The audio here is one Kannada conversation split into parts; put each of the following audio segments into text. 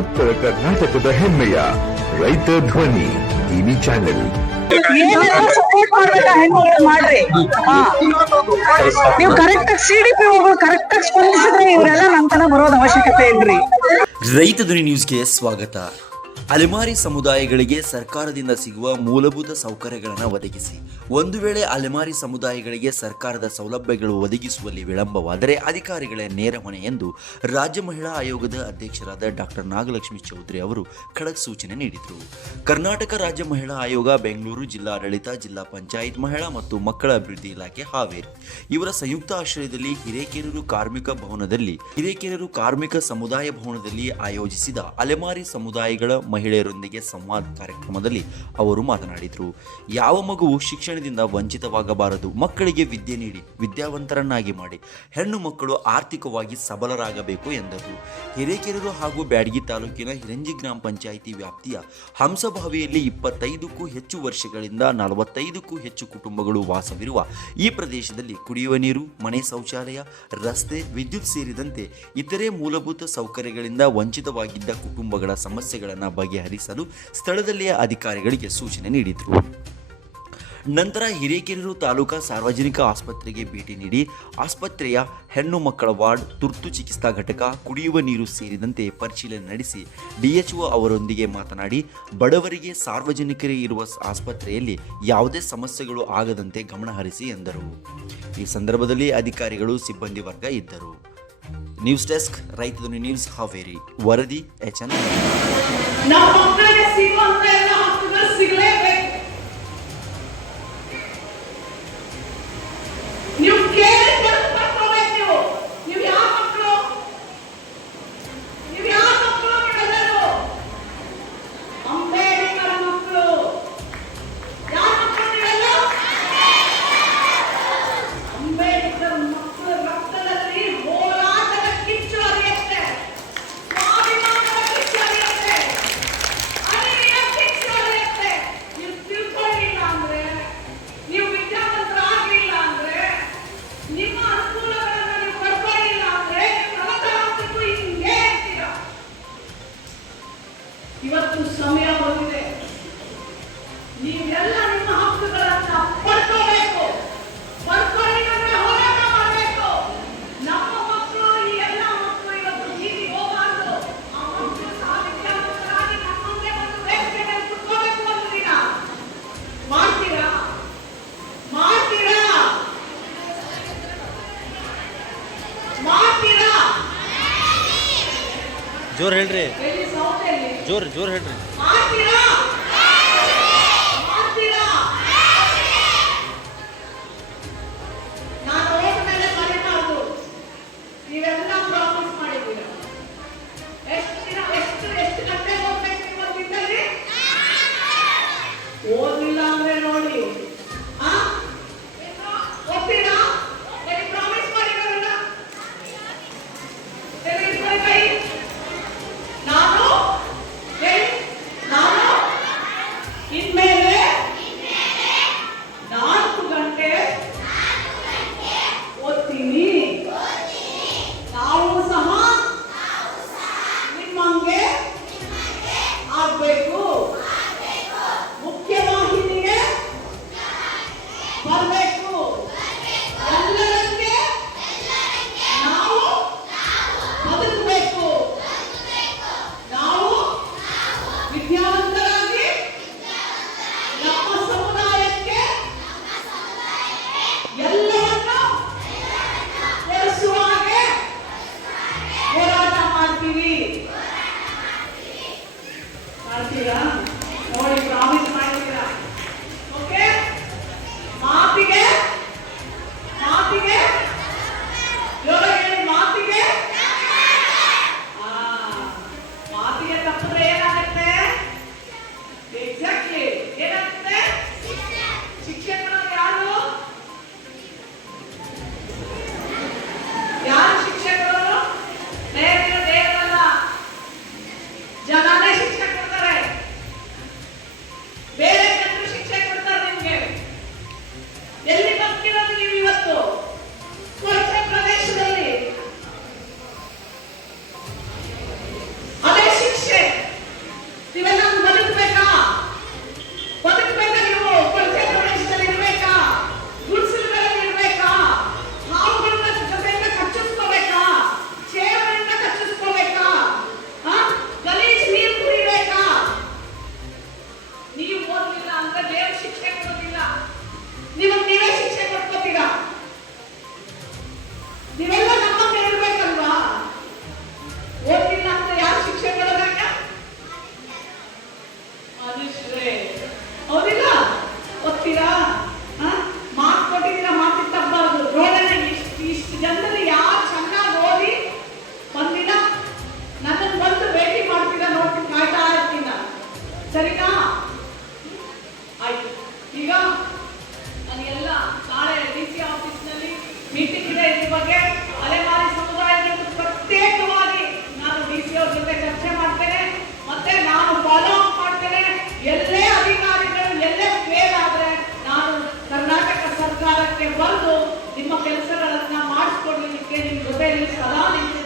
ಉತ್ತರ ಕರ್ನಾಟಕದ ಹೆಮ್ಮೆಯ ರೈತ ಧ್ವನಿ ಟಿವಿ ಚಾನೆಲ್ ಸಪೋರ್ಟ್ ಮಾಡ್ಬೇಕ ಹೆಣ್ಮಕ್ಳು ಮಾಡ್ರಿ ಹಾ. ನೀವು ಕರೆಕ್ಟ್ ಆಗಿ ಸಿ ಡಿ ಪಿ ಕರೆಕ್ಟ್ ಆಗಿ ಸ್ಪಂದಿಸಿದ್ರೆ ಇವರೆಲ್ಲ ನಮ್ ತನ ಬರೋದ್ ಅವಶ್ಯಕತೆ ಇಲ್ರಿ ರೈತ ಧ್ವನಿ ನ್ಯೂಸ್ಗೆ ಸ್ವಾಗತ ಅಲೆಮಾರಿ ಸಮುದಾಯಗಳಿಗೆ ಸರ್ಕಾರದಿಂದ ಸಿಗುವ ಮೂಲಭೂತ ಸೌಕರ್ಯಗಳನ್ನು ಒದಗಿಸಿ. ಒಂದು ವೇಳೆ ಅಲೆಮಾರಿ ಸಮುದಾಯಗಳಿಗೆ ಸರ್ಕಾರದ ಸೌಲಭ್ಯಗಳು ಒದಗಿಸುವಲ್ಲಿ ವಿಳಂಬವಾದರೆ ಅಧಿಕಾರಿಗಳ ನೇರ ಹೊಣೆ ಎಂದು ರಾಜ್ಯ ಮಹಿಳಾ ಆಯೋಗದ ಅಧ್ಯಕ್ಷರಾದ ಡಾಕ್ಟರ್ ನಾಗಲಕ್ಷ್ಮಿ ಚೌಧರಿ ಅವರು ಖಡಕ್ ಸೂಚನೆ ನೀಡಿದರು. ಕರ್ನಾಟಕ ರಾಜ್ಯ ಮಹಿಳಾ ಆಯೋಗ, ಬೆಂಗಳೂರು ಜಿಲ್ಲಾಡಳಿತ, ಜಿಲ್ಲಾ ಪಂಚಾಯತ್ ಮಹಿಳಾ ಮತ್ತು ಮಕ್ಕಳ ಅಭಿವೃದ್ಧಿ ಇಲಾಖೆ, ಹಾವೇರಿ. ಇವರ ಸಂಯುಕ್ತ ಆಶ್ರಯದಲ್ಲಿ ಹಿರೇಕೆರೂರು ಕಾರ್ಮಿಕ ಭವನದಲ್ಲಿ, ಹಿರೇಕೆರೂರು ಕಾರ್ಮಿಕ ಸಮುದಾಯ ಭವನದಲ್ಲಿ ಆಯೋಜಿಸಿದ ಅಲೆಮಾರಿ ಸಮುದಾಯಗಳ ಮಹಿಳೆಯರೊಂದಿಗೆ ಸಂವಾದ ಕಾರ್ಯಕ್ರಮದಲ್ಲಿ ಅವರು ಮಾತನಾಡಿದರು. ಯಾವ ಮಗುವು ಶಿಕ್ಷಣದಿಂದ ವಂಚಿತವಾಗಬಾರದು? ಮಕ್ಕಳಿಗೆ ವಿದ್ಯೆ ನೀಡಿ, ವಿದ್ಯಾವಂತರನ್ನಾಗಿ ಮಾಡಿ, ಹೆಣ್ಣು ಮಕ್ಕಳು ಆರ್ಥಿಕವಾಗಿ ಸಬಲರಾಗಬೇಕು ಎಂದರು. ಹಿರೇಕೆರೂರು ಹಾಗೂ ಬ್ಯಾಡಗಿ ತಾಲೂಕಿನ ಹಿರಂಜಿ ಗ್ರಾಮ ಪಂಚಾಯಿತಿ ವ್ಯಾಪ್ತಿಯ ಹಂಸಭಾವಿಯಲ್ಲಿ ಇಪ್ಪತ್ತೈದಕ್ಕೂ ಹೆಚ್ಚು ವರ್ಷಗಳಿಂದ ನಲವತ್ತೈದಕ್ಕೂ ಹೆಚ್ಚು ಕುಟುಂಬಗಳು ವಾಸವಿರುವ ಈ ಪ್ರದೇಶದಲ್ಲಿ ಕುಡಿಯುವ ನೀರು, ಮನೆ ಶೌಚಾಲಯ, ರಸ್ತೆ, ವಿದ್ಯುತ್ ಸೇರಿದಂತೆ ಇತರೆ ಮೂಲಭೂತ ಸೌಕರ್ಯಗಳಿಂದ ವಂಚಿತವಾಗಿದ್ದ ಕುಟುಂಬಗಳ ಸಮಸ್ಯೆಗಳನ್ನು ಬಗೆಹರಿಸಲು ಸ್ಥಳದಲ್ಲಿಯ ಅಧಿಕಾರಿಗಳಿಗೆ ಸೂಚನೆ ನೀಡಿದರು. ನಂತರ ಹಿರೇಕೆರೂರು ತಾಲೂಕಾ ಸಾರ್ವಜನಿಕ ಆಸ್ಪತ್ರೆಗೆ ಭೇಟಿ ನೀಡಿ ಆಸ್ಪತ್ರೆಯ ಹೆಣ್ಣು ಮಕ್ಕಳ ವಾರ್ಡ್ ತುರ್ತು ಚಿಕಿತ್ಸಾ ಘಟಕ, ಕುಡಿಯುವ ನೀರು ಸೇರಿದಂತೆ ಪರಿಶೀಲನೆ ನಡೆಸಿ ಡಿಎಚ್ಒ ಅವರೊಂದಿಗೆ ಮಾತನಾಡಿ, ಬಡವರಿಗೆ ಸಾರ್ವಜನಿಕರೇ ಇರುವ ಆಸ್ಪತ್ರೆಯಲ್ಲಿ ಯಾವುದೇ ಸಮಸ್ಯೆಗಳು ಆಗದಂತೆ ಗಮನಹರಿಸಿ ಎಂದರು. ಈ ಸಂದರ್ಭದಲ್ಲಿ ಅಧಿಕಾರಿಗಳು ಸಿಬ್ಬಂದಿ ವರ್ಗ ಇದ್ದರು. ನ್ಯೂಸ್ ಡೆಸ್ಕ್ ರೈತ ನ್ಯೂಸ್ ಹಾವೇರಿ ವರದಿ ಎಚ್ ಎನ್ ನಮ್ಮ ಮಕ್ಕಳಿಗೆ ಸಿಗುವಂತ ಎಲ್ಲ ಹಕ್ಕುಗಳು ಸಿಗಲೇಬೇಕು ನೀವು ಕೇಳಿ ಪಡ್ಕೋಬೇಕು ನೀವು ನೀವು ಯಾವ ಮಕ್ಕಳು ನೀವು ಯಾವ ಮಕ್ಕಳು ನೀವೆಲ್ಲರೂ ಅಂಬೇಡ್ಕರ್ ಮಕ್ಕಳು ಯಾವ ಮಕ್ಕಳು ನೀವೆಲ್ಲ ಅಂಬೇಡ್ಕರ್ ಮಕ್ಕಳ ರಕ್ತದಲ್ಲಿ ಹೋರಾಟದ ಕಿಚ್ಚು ಹರಿಯುತ್ತೆ ಸ್ವಾಭಿಮಾನದ ಕಿಚ್ಚು ಹರಿಯುತ್ತೆ ಅರಿವಿನ ಕಿಚ್ಚು ಹರಿಯುತ್ತೆ ನೀವು ತಿಳ್ಕೊಳ್ಳಿಲ್ಲ ಅಂದ್ರೆ ನೀವು ವಿದ್ಯಾವಂತರಾಗಲಿಲ್ಲ ಅಂದ್ರೆ ನಿಮ್ಮ ಅನುಕೂಲಗಳನ್ನ ನೀವು ಪಡ್ಕೊಳ್ಳಿಲ್ಲ ಅಂದ್ರೆ ಕನಕಾಂತಿಗೂ ಹಿಂಗೆ ಇರ್ತೀರ ಇವತ್ತು ಸಮಯ ಬಂದಿದೆ ನೀವೆಲ್ಲ ನಿಮ್ಮ ಹಕ್ಕುಗಳನ್ನ ಪಡ್ಕೋಬೇಕು ಪಡ್ಕೊಳ್ಳಿ ಅಂದ್ರೆ ಹೋರಾಟ ಮಾಡಬೇಕು ನಮ್ಮ ಮಕ್ಕಳು ಈ ಎಲ್ಲ ಮಕ್ಕಳು ಇವತ್ತು ಬೀದಿಗೆ ಹೋಗಬಾರ್ದು ಆ ಮಕ್ಕಳು ಸಹ ವಿದ್ಯಾವಂತರಾಗಿ ನಮ್ಮಂಗೆ ಒಂದು ವೇದಿಕೆ ಮೇಲೆ ಕುತ್ಕೋಬೇಕು ಒಂದು ದಿನ ಮಾಡ್ತೀರಾ ಮಾಡ್ತೀರಾ ಮಾಡ್ತೀರಾ ಜೋರ್ ಹೇಳ್ರಿ ಎಲ್ಲಿ ಸೌತೆಯಲ್ಲಿ ಜೋರ್ ಜೋರು ಹೇಳ್ರಿ. ಬಂದು ನಿಮ್ಮ ಕೆಲಸಗಳನ್ನ ಮಾಡಿಸ್ಕೊಡ್ಲಿಕ್ಕೆ ನಿಮ್ಮ ಜೊತೆಯಲ್ಲಿ ಸದಾ ನಿಂತಿರ್ತೀನಿ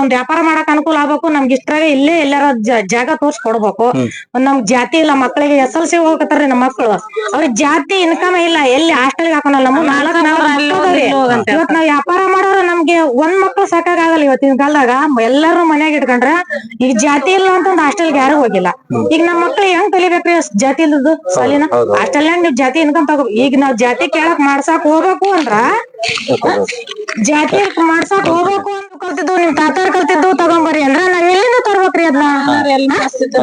ಒಂದ್ ವ್ಯಾಪಾರ ಮಾಡಕ್ ಅನುಕೂಲ ಆಗ್ಬೇಕು ನಮ್ಗೆ ಇಷ್ಟ್ರಾಗ ಇಲ್ಲೇ ಎಲ್ಲಾರ ಜಾಗ ತೋರ್ಸ್ಕೊಡ್ಬೇಕು. ಒಂದ್ ನಮ್ಗ್ ಜಾತಿ ಇಲ್ಲ ಮಕ್ಕಳಿಗೆ ಎಸ್ ಎಲ್ ಸಿ ಹೋಗ್ತಾರ್ರಿ ನಮ್ಮ ಮಕ್ಕಳು ಅವ್ರ ಜಾತಿ ಇನ್ಕಮ್ ಇಲ್ಲ ಎಲ್ಲಿ ಹಾಸ್ಟೆಲ್ ಹಾಕೋಣ ನಮ್ಮ ನಾಲ್ಕು ಇವತ್ ನಾವ್ ವ್ಯಾಪಾರ ಮಾಡೋರು ನಮ್ಗೆ ಒಂದ್ ಮಕ್ಳು ಸಾಕಾಗಲ್ಲ ಇವತ್ತಿನ ಕಾಲದಾಗ. ಎಲ್ಲಾರು ಮನ್ಯಾಗ ಇಟ್ಕೊಂಡ್ರ ಈಗ ಜಾತಿ ಇಲ್ಲ ಅಂತ ಒಂದ್ ಹಾಸ್ಟೆಲ್ಗೆ ಯಾರು ಹೋಗಿಲ್ಲ. ಈಗ ನಮ್ಮ ಮಕ್ಳು ಹೆಂಗ್ ಕಲಿಬೇಕ್ರಿ ಜಾತಿ ಇಲ್ಲದ್ದು ಸಾಲಿನ? ಹಾಸ್ಟೆಲ್ ನೀವ್ ಜಾತಿ ಇನ್ಕಮ್ ತಗೋ ಈಗ ನಾವ್ ಜಾತಿ ಕೇಳಕ್ ಮಾಡ್ಸಾಕ್ ಹೋಗ್ಬೇಕು ಅಂದ್ರ ಜಾತಿ ಮಾಡ್ಸಾಕ್ ಹೋಗ್ಬೇಕು ಅಂತ ಕಲ್ತಿದ್ದು ನಿಮ್ ತಾತಾರ್ ಕಲ್ತಿದ್ದು ತಗೊಂಬರ್ರಿ ಅಂದ್ರ ನಾವ್ ಎಲ್ಲಿಂದ ತರ್ಬೇಕ್ರಿ ಅದ್ನ?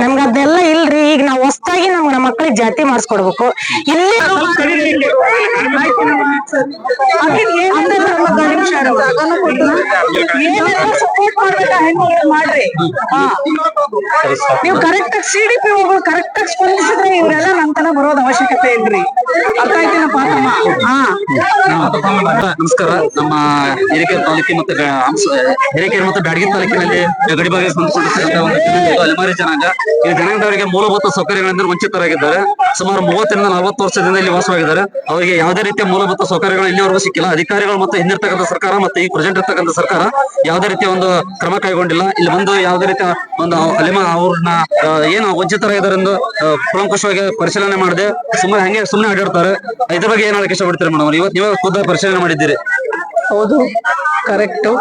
ನಮ್ಗ ಅದೆಲ್ಲ ಇಲ್ರಿ. ಈಗ ನಾವ್ ಹೊಸ್ತಾಗಿ ನಮ್ಗ ನಮ್ಮ ಮಕ್ಳಿಗೆ ಜಾತಿ ಮಾಡಿಸ್ಕೊಡ್ಬೇಕು. ಇಲ್ಲಿ. ನೀವು ಕರೆಕ್ಟ್ ಆಗಿ ಸಿ ಡಿ ಪಿ ಹೋಗ್ಬೇಕು ಕರೆಕ್ಟ್ ಆಗಿ ಸ್ಪಂದಿಸಿದ್ರೆ ಇವರೆಲ್ಲ ನಮ್ ತನ ಬರೋದ್ ಅವಶ್ಯಕತೆ ಇಲ್ರಿ. ಅರ್ಥ ಆಯ್ತಿನಪ್ಪ ತಮ್ಮ ಹಾ. ನಮಸ್ಕಾರ. ನಮ್ಮ ಹಿರಿಕೆ ತಾಲೂಕಿ ಮತ್ತು ಬ್ಯಾಡಗಿ ತಾಲೂಕಿನಲ್ಲಿ ಗಡಿ ಭಾಗ ಒಂದು ಅಲೆಮಾರಿ ಜನಾಂಗ. ಈ ಜನಾಂಗದವರಿಗೆ ಮೂಲಭೂತ ಸೌಕರ್ಯಗಳಿಂದ ವಂಚಿತರಾಗಿದ್ದಾರೆ ಸುಮಾರು ಮೂವತ್ತರಿಂದ ನಲವತ್ತು ವರ್ಷದಿಂದ ಇಲ್ಲಿ ವಾಸವಾಗಿದ್ದಾರೆ. ಅವರಿಗೆ ಯಾವುದೇ ರೀತಿಯ ಮೂಲಭೂತ ಸೌಕರ್ಯಗಳು ಇಲ್ಲಿವರೆಗೂ ಸಿಕ್ಕಿಲ್ಲ. ಅಧಿಕಾರಿಗಳು ಮತ್ತು ಹಿಂದಿರ್ತಕ್ಕಂಥ ಸರ್ಕಾರ ಮತ್ತು ಈ ಪ್ರೆಸೆಂಟ್ ಇರ್ತಕ್ಕಂಥ ಸರ್ಕಾರ ಯಾವುದೇ ರೀತಿಯ ಒಂದು ಕ್ರಮ ಕೈಗೊಂಡಿಲ್ಲ. ಇಲ್ಲಿ ಬಂದು ಯಾವುದೇ ರೀತಿಯ ಒಂದು ಅಲೆಮ ಅವ್ರನ್ನ ಏನು ವಂಚಿತರಾಗಿದ್ದಾರೆ ಎಂದು ಆ, ಕೂಲಂಕುಷವಾಗಿ ಪರಿಶೀಲನೆ ಮಾಡದೆ ಸುಮ್ಮನೆ ಹಂಗೆ ಸುಮ್ಮನೆ ಆಡಿರ್ತಾರೆ ಇದ್ರ ಬಗ್ಗೆ ಏನ್ ಹೇಳಕ್ ಇಷ್ಟಪಡ್ತೀರಿ ಮೇಡಮ್ ಇವತ್ತು ನೀವೇ ಖುದ್ದಾಗಿ ಪರಿಶೀಲನೆ ಮಾಡಿದ್ದೀರಿ. ಹೌದು ಕರೆಕ್ಟು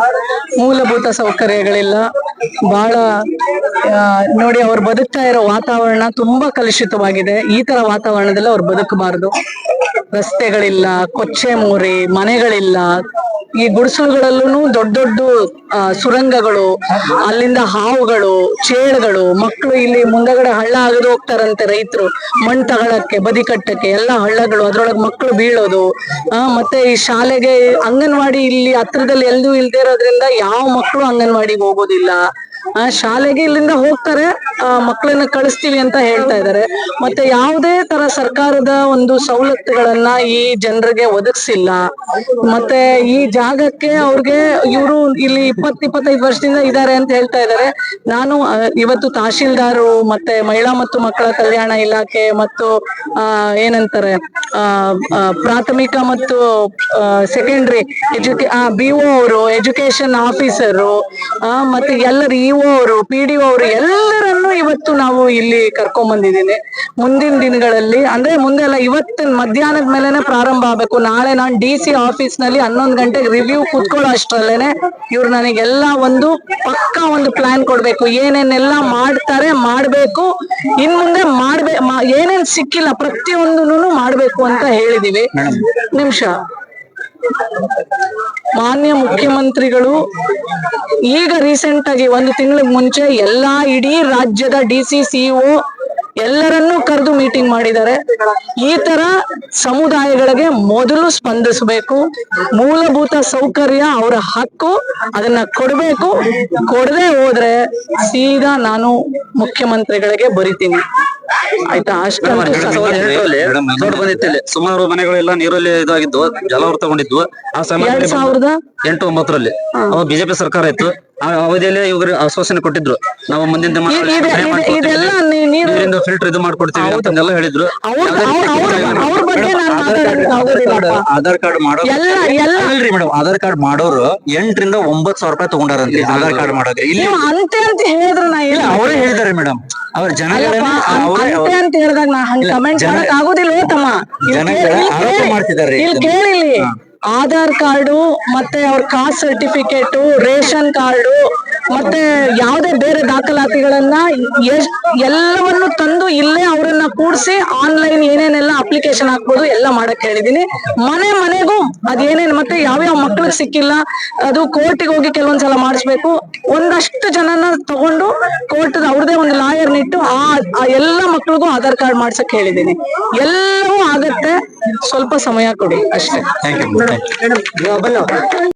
ಮೂಲಭೂತ ಸೌಕರ್ಯಗಳಿಲ್ಲ. ಬಹಳ ನೋಡಿ, ಅವ್ರು ಬದುಕ್ತಾ ಇರೋ ವಾತಾವರಣ ತುಂಬಾ ಕಲುಷಿತವಾಗಿದೆ. ಈ ತರ ವಾತಾವರಣದಲ್ಲಿ ಅವ್ರು ಬದುಕಬಾರದು. ರಸ್ತೆಗಳಿಲ್ಲ, ಕೊಚ್ಚೆ ಮೂರಿ, ಮನೆಗಳಿಲ್ಲ. ಈ ಗುಡಿಸಲುಗಳಲ್ಲೂ ದೊಡ್ಡ ದೊಡ್ಡ ಸುರಂಗಗಳು, ಅಲ್ಲಿಂದ ಹಾವುಗಳು, ಚೇಳುಗಳು ಮಕ್ಕಳು ಇಲ್ಲಿ ಮುಂದಗಡೆ ಹಳ್ಳ ಆಗದು ಹೋಗ್ತಾರಂತೆ ರೈತರು. ಮಣ್ ತಗೊಳಕ್ಕೆ ಬದಿ ಕಟ್ಟಕ್ಕೆ ಎಲ್ಲ ಹಳ್ಳಗಳು, ಅದ್ರೊಳಗೆ ಮಕ್ಕಳು ಬೀಳೋದು. ಆ, ಮತ್ತೆ ಈ ಶಾಲೆಗೆ ಅಂಗನವಾಡಿ ಇಲ್ಲಿ ಹತ್ರದಲ್ಲಿ ಎಲ್ಲೂ ಇಲ್ದೇ ಇರೋದ್ರಿಂದ ಯಾವ ಮಕ್ಕಳು ಅಂಗನವಾಡಿಗೆ ಹೋಗೋದಿಲ್ಲ. ಶಾಲೆಗೆ ಇಲ್ಲಿಂದ ಹೋಗ್ತಾರೆ. ಆ ಮಕ್ಕಳನ್ನ ಕಳಿಸ್ತೀವಿ ಅಂತ ಹೇಳ್ತಾ ಇದ್ದಾರೆ. ಮತ್ತೆ ಯಾವುದೇ ತರ ಸರ್ಕಾರದ ಒಂದು ಸವಲತ್ತುಗಳನ್ನ ಈ ಜನರಿಗೆ ಒದಗಿಸಿಲ್ಲ. ಮತ್ತೆ ಈ ಜಾಗಕ್ಕೆ ಅವ್ರಿಗೆ ಇವರು ಇಲ್ಲಿ ಇಪ್ಪತ್ ಇಪ್ಪತ್ತೈದು ವರ್ಷದಿಂದ ಇದ್ದಾರೆ ಅಂತ ಹೇಳ್ತಾ ಇದ್ದಾರೆ. ನಾನು ಇವತ್ತು ತಹಶೀಲ್ದಾರು ಮತ್ತೆ ಮಹಿಳಾ ಮತ್ತು ಮಕ್ಕಳ ಕಲ್ಯಾಣ ಇಲಾಖೆ ಮತ್ತು ಆ ಏನಂತಾರೆ ಆ ಆ, ಪ್ರಾಥಮಿಕ ಮತ್ತು ಸೆಕೆಂಡ್ರಿ ಎಜುಕೇ ಬಿ ಒ ಅವರು ಎಜುಕೇಶನ್ ಆಫೀಸರು ಮತ್ತೆ ಎಲ್ಲರೂ ಇ ಅವರು ಪಿ ಡಿ ಅವರು ಎಲ್ಲರನ್ನು ಇವತ್ತು ನಾವು ಇಲ್ಲಿ ಕರ್ಕೊಂಡ್ ಬಂದಿದ್ದೀನಿ. ಮುಂದಿನ ದಿನಗಳಲ್ಲಿ ಅಂದ್ರೆ ಮುಂದೆ ಎಲ್ಲ ಇವತ್ತಿನ ಮಧ್ಯಾಹ್ನದ ಮೇಲೆನೆ ಪ್ರಾರಂಭ ಆಗ್ಬೇಕು. ನಾಳೆ ನಾನು ಡಿ ಸಿ ಆಫೀಸ್ನಲ್ಲಿ ಹನ್ನೊಂದು ಗಂಟೆಗೆ ರಿವ್ಯೂ ಕೂತ್ಕೊಳ್ಳೋ ಅಷ್ಟ್ರಲ್ಲೇನೆ ಇವ್ರು ನನಗೆಲ್ಲ ಒಂದು ಪಕ್ಕಾ ಒಂದು ಪ್ಲಾನ್ ಕೊಡ್ಬೇಕು. ಏನೇನೆಲ್ಲ ಮಾಡ್ತಾರೆ ಮಾಡ್ಬೇಕು. ಇನ್ ಮುಂದೆ ಮಾಡ್ಬೇಕು ಏನೇನ್ ಸಿಕ್ಕಿಲ್ಲ ಪ್ರತಿಯೊಂದನ್ನು ಮಾಡ್ಬೇಕು ಅಂತ ಹೇಳಿದೀವಿ. ನಿಮಿಷ. ಮಾನ್ಯ ಮುಖ್ಯಮಂತ್ರಿಗಳು ಈಗ ರೀಸೆಂಟ್ ಆಗಿ ಒಂದು ತಿಂಗಳ ಮುಂಚೆ ಎಲ್ಲಾ ಇಡೀ ರಾಜ್ಯದ ಡಿ ಸಿ ಸಿಇಒ ಎಲ್ಲರನ್ನೂ ಕರೆದು ಮೀಟಿಂಗ್ ಮಾಡಿದ್ದಾರೆ. ಈ ತರ ಸಮುದಾಯಗಳಿಗೆ ಮೊದಲು ಸ್ಪಂದಿಸಬೇಕು. ಮೂಲಭೂತ ಸೌಕರ್ಯ ಅವರ ಹಕ್ಕು ಅದನ್ನ ಕೊಡಬೇಕು. ಕೊಡದೆ ಹೋದ್ರೆ ಸೀದಾ ನಾನು ಮುಖ್ಯಮಂತ್ರಿಗಳಿಗೆ ಬರಿತೀನಿ. ಆಯ್ತಾ. ದೊಡ್ಡ ಸುಮಾರು ಮನೆಗಳೆಲ್ಲ ನೀರಲ್ಲಿ ಇದಾಗಿದ್ದು ಜಲಾವೃತಗೊಂಡಿದ್ವು ಎರಡ್ ಸಾವಿರದ ಎಂಟು ಒಂಬತ್ತರಲ್ಲಿ. ಅವಾಗ ಬಿಜೆಪಿ ಸರ್ಕಾರ ಇತ್ತು. ಆ ಅವಧಿಯಲ್ಲಿ ಇವ್ರು ಆಶ್ವಾಸನೆ ಕೊಟ್ಟಿದ್ರು. ನಾವು ಮುಂದಿನ ಇದೆ- ಮನೆ ಇದೆಲ್ಲ ನೀ- ನೀರು- ನೀರಿಂದ ಫಿಲ್ಟರ್ ಇದು ಮಾಡ್ಕೊಡ್ತೀವಿ ಅಂತಂದೆಲ್ಲ ಹೇಳಿದ್ರು. ಅವ್ರ ಅವ್ರ- ಬಗ್ಗೆ ನಾನು ಆಗೋದಿಲ್ಲಪ್ಪ. ಆಧಾರ್ ಕಾರ್ಡ್ ಮಾಡೋ ಎಲ್ಲ ಎಲ್ಲ ಅಲ್ರಿ ಮೇಡಮ್ ಆಧಾರ್ ಕಾರ್ಡ್ ಮಾಡೋರು ಎಂಟರಿಂದ ಒಂಬತ್ತು ಸಾವಿರ ರೂಪಾಯಿ ತಗೊಂಡಾರಂತೆ ಆಧಾರ್ ಕಾರ್ಡ್ ಮಾಡೋಕೆ. ಇಲ್ಲಿ ನೀವು ಅಂತೆ ಅಂತ ಹೇಳಿದ್ರು ನಾ ಇಲ್ಲ ಇಲ್ಲ. ಅವರೇ ಹೇಳಿದ್ದಾರೆ ಮೇಡಮ್. ಅವ್ರ ಜನಗಳನ್ನ ಅವರೇ ಅಂತೆ ಅಂತ ಹೇಳಿದಾಗ ನಾ ಹಂಗ ಕಮೆಂಟ್ ಜನ- ಮಾಡಕ್ ಆಗೋದಿಲ್ಲ ತಮ್ಮ. ಜನಗಳ ಆರೋಪ ಮಾಡ್ತಿದ್ದಾರೆ ಇಲ್ಲಿ ಇದನ್ನ. ಕೇಳಿ ಇಲ್ಲಿ. ಆಧಾರ್ ಕಾರ್ಡು ಮತ್ತೆ ಅವ್ರ ಕಾಸ್ಟ್ ಸರ್ಟಿಫಿಕೇಟು ರೇಷನ್ ಕಾರ್ಡು ಮತ್ತೆ ಯಾವುದೇ ಬೇರೆ ದಾಖಲಾತಿಗಳನ್ನ ಎಲ್ಲವನ್ನು ತಂದು ಇಲ್ಲೇ ಅವರನ್ನ ಕೂಡಿಸಿ ಆನ್ಲೈನ್ ಏನೇನೆಲ್ಲ ಅಪ್ಲಿಕೇಶನ್ ಹಾಕ್ಬೋದು ಎಲ್ಲ ಮಾಡಕ್ ಹೇಳಿದೀನಿ. ಮನೆ ಮನೆಗೂ ಅದೇನೇನ್ ಮತ್ತೆ ಯಾವ್ಯಾವ ಮಕ್ಳಿಗೆ ಸಿಕ್ಕಿಲ್ಲ ಅದು ಕೋರ್ಟಿಗೆ ಹೋಗಿ ಕೆಲವೊಂದ್ಸಲ ಮಾಡಿಸ್ಬೇಕು. ಒಂದಷ್ಟು ಜನನ ತಗೊಂಡು ಕೋರ್ಟ್ ಅವ್ರದೇ ಒಂದು ಲಾಯರ್ ನಿಟ್ಟು ಆ ಎಲ್ಲ ಮಕ್ಳಿಗೂ ಆಧಾರ್ ಕಾರ್ಡ್ ಮಾಡ್ಸಕ್ ಹೇಳಿದೀನಿ. ಎಲ್ಲವೂ ಆಗತ್ತೆ. ಸ್ವಲ್ಪ ಸಮಯ ಕೊಡಿ ಅಷ್ಟೇ. Thank you